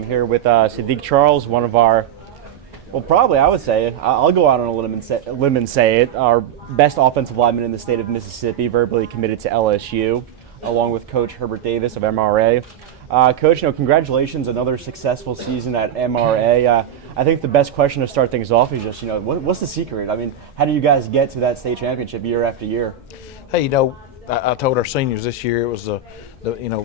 I'm here with Saahdiq Charles, one of our, well, probably I would say, I'll go out on a limb and say it, our best offensive lineman in the state of Mississippi, verbally committed to LSU, along with Coach Herbert Davis of MRA. Coach, congratulations, another successful season at MRA. I think the best question to start things off is just, what's the secret? I mean, how do you guys get to that state championship year after year? Hey, I told our seniors this year it was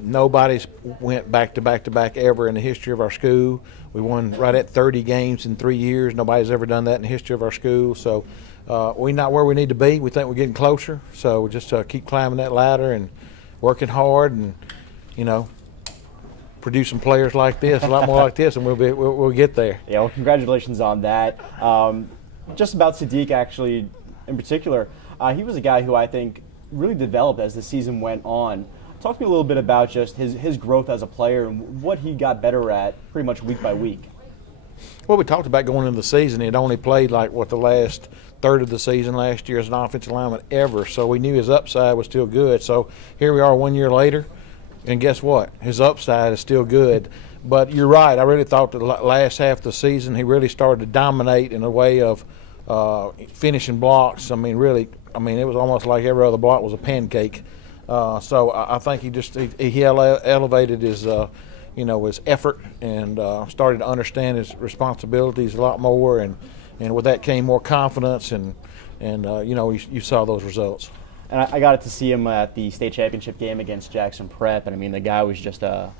nobody's went back to back ever in the history of our school. We won right at 30 games in 3 years. Nobody's ever done that in the history of our school. So we're not where we need to be. We think we're getting closer. So we just keep climbing that ladder and working hard and producing players like this, a lot more like this, and we'll get there. Yeah, well, congratulations on that. Just about Sadiq, actually, in particular, he was a guy who I think really developed as the season went on. Talk to me a little bit about just his growth as a player and what he got better at pretty much week by week. Well, we talked about going into the season. He had only played the last third of the season last year as an offensive lineman ever, so we knew his upside was still good. So here we are 1 year later, and guess what? His upside is still good. But you're right. I really thought the last half of the season he really started to dominate in a way of finishing blocks. It was almost like every other block was a pancake. So I think he elevated his his effort and started to understand his responsibilities a lot more, and with that came more confidence, and you saw those results. And I got to see him at the state championship game against Jackson Prep, and the guy was just a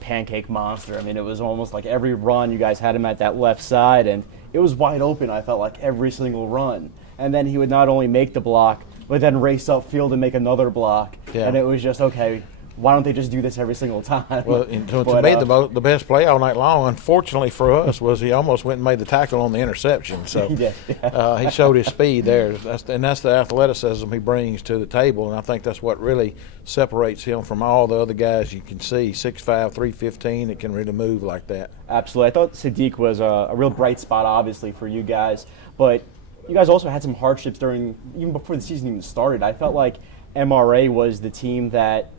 pancake monster. It was almost like every run you guys had him at that left side, and it was wide open, I felt like, every single run. And then he would not only make the block, but then race upfield and make another block. Yeah. And it was just, okay, why don't they just do this every single time? Well, to me, the best play all night long, unfortunately for us, was he almost went and made the tackle on the interception. So he did. Yeah. He showed his speed there. That's the athleticism he brings to the table, and I think that's what really separates him from all the other guys you can see, 6'5", 315, that can really move like that. Absolutely. I thought Sadiq was a real bright spot, obviously, for you guys, but you guys also had some hardships even before the season even started. I felt like MRA was the team that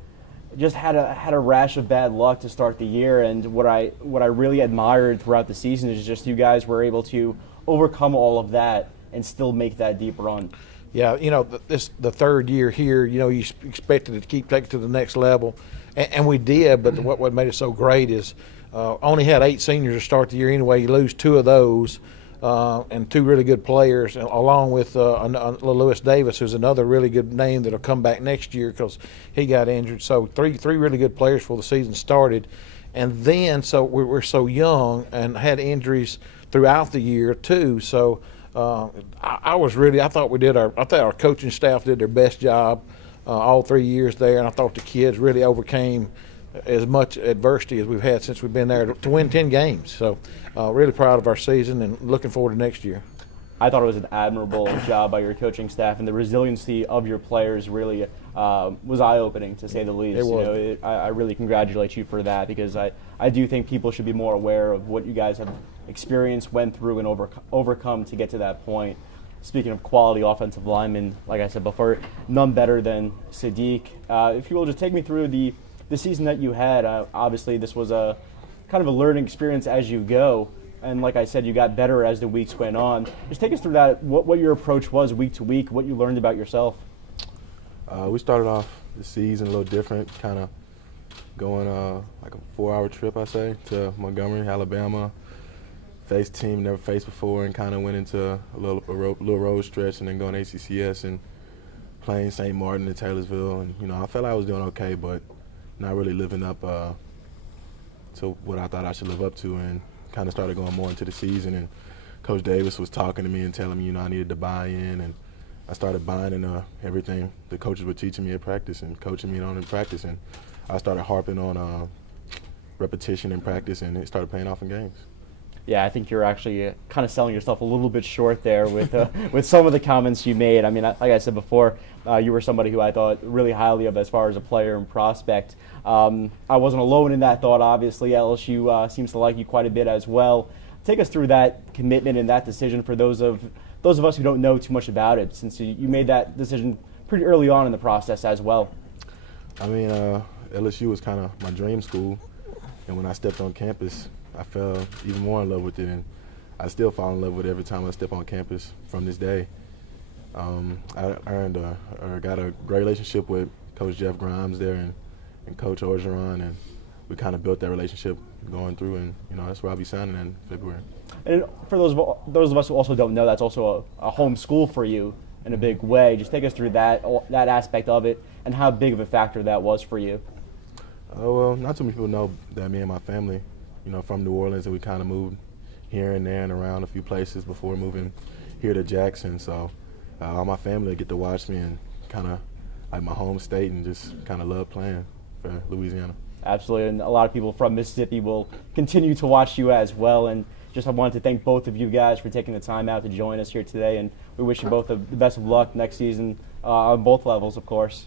just had a rash of bad luck to start the year, and what I really admired throughout the season is just you guys were able to overcome all of that and still make that deep run. Yeah, the third year here, you expected to keep taking it to the next level, and we did. But what made it so great is only had 8 seniors to start the year anyway. You lose 2 of those. And 2 really good players, along with Lewis Davis, who's another really good name that'll come back next year because he got injured. So three really good players before the season started, and then so we were so young and had injuries throughout the year too. So I thought our coaching staff did their best job all 3 years there, and I thought the kids really overcame as much adversity as we've had since we've been there to win 10 games. So really proud of our season and looking forward to next year. I thought it was an admirable job by your coaching staff, and the resiliency of your players really was eye-opening, to say the least. It was. I really congratulate you for that, because I do think people should be more aware of what you guys have experienced, went through, and overcome to get to that point. Speaking of quality offensive linemen, like I said before, none better than Sadiq. If you will, just take me through the season that you had. Obviously, this was a kind of a learning experience as you go, and like I said, you got better as the weeks went on. Just take us through that, what your approach was week to week, what you learned about yourself. We started off the season a little different, kind of going like a 4-hour trip, I say, to Montgomery, Alabama. Faced a team never faced before, and kind of went into a little road stretch, and then going to ACCS and playing St. Martin and Taylorsville. And I felt like I was doing okay, but not really living up to what I thought I should live up to, and kind of started going more into the season. And Coach Davis was talking to me and telling me, I needed to buy in, and I started buying into everything the coaches were teaching me at practice and coaching me on in practice, and I started harping on repetition in practice, and it started paying off in games. Yeah, I think you're actually kind of selling yourself a little bit short there with some of the comments you made. Like I said before, you were somebody who I thought really highly of as far as a player and prospect. I wasn't alone in that thought, obviously. LSU seems to like you quite a bit as well. Take us through that commitment and that decision for those of us who don't know too much about it, since you made that decision pretty early on in the process as well. LSU was kind of my dream school. And when I stepped on campus, I fell even more in love with it, and I still fall in love with it every time I step on campus from this day. I got a great relationship with Coach Jeff Grimes there and Coach Orgeron, and we kind of built that relationship going through, and that's where I'll be signing in February. And for those of us who also don't know, that's also a home school for you in a big way. Just take us through that aspect of it and how big of a factor that was for you. Well, not too many people know that me and my family, from New Orleans, and we kind of moved here and there and around a few places before moving here to Jackson. So all my family get to watch me and kind of like my home state and just kind of love playing for Louisiana. Absolutely, and a lot of people from Mississippi will continue to watch you as well. And I wanted to thank both of you guys for taking the time out to join us here today, and we wish you both the best of luck next season on both levels, of course.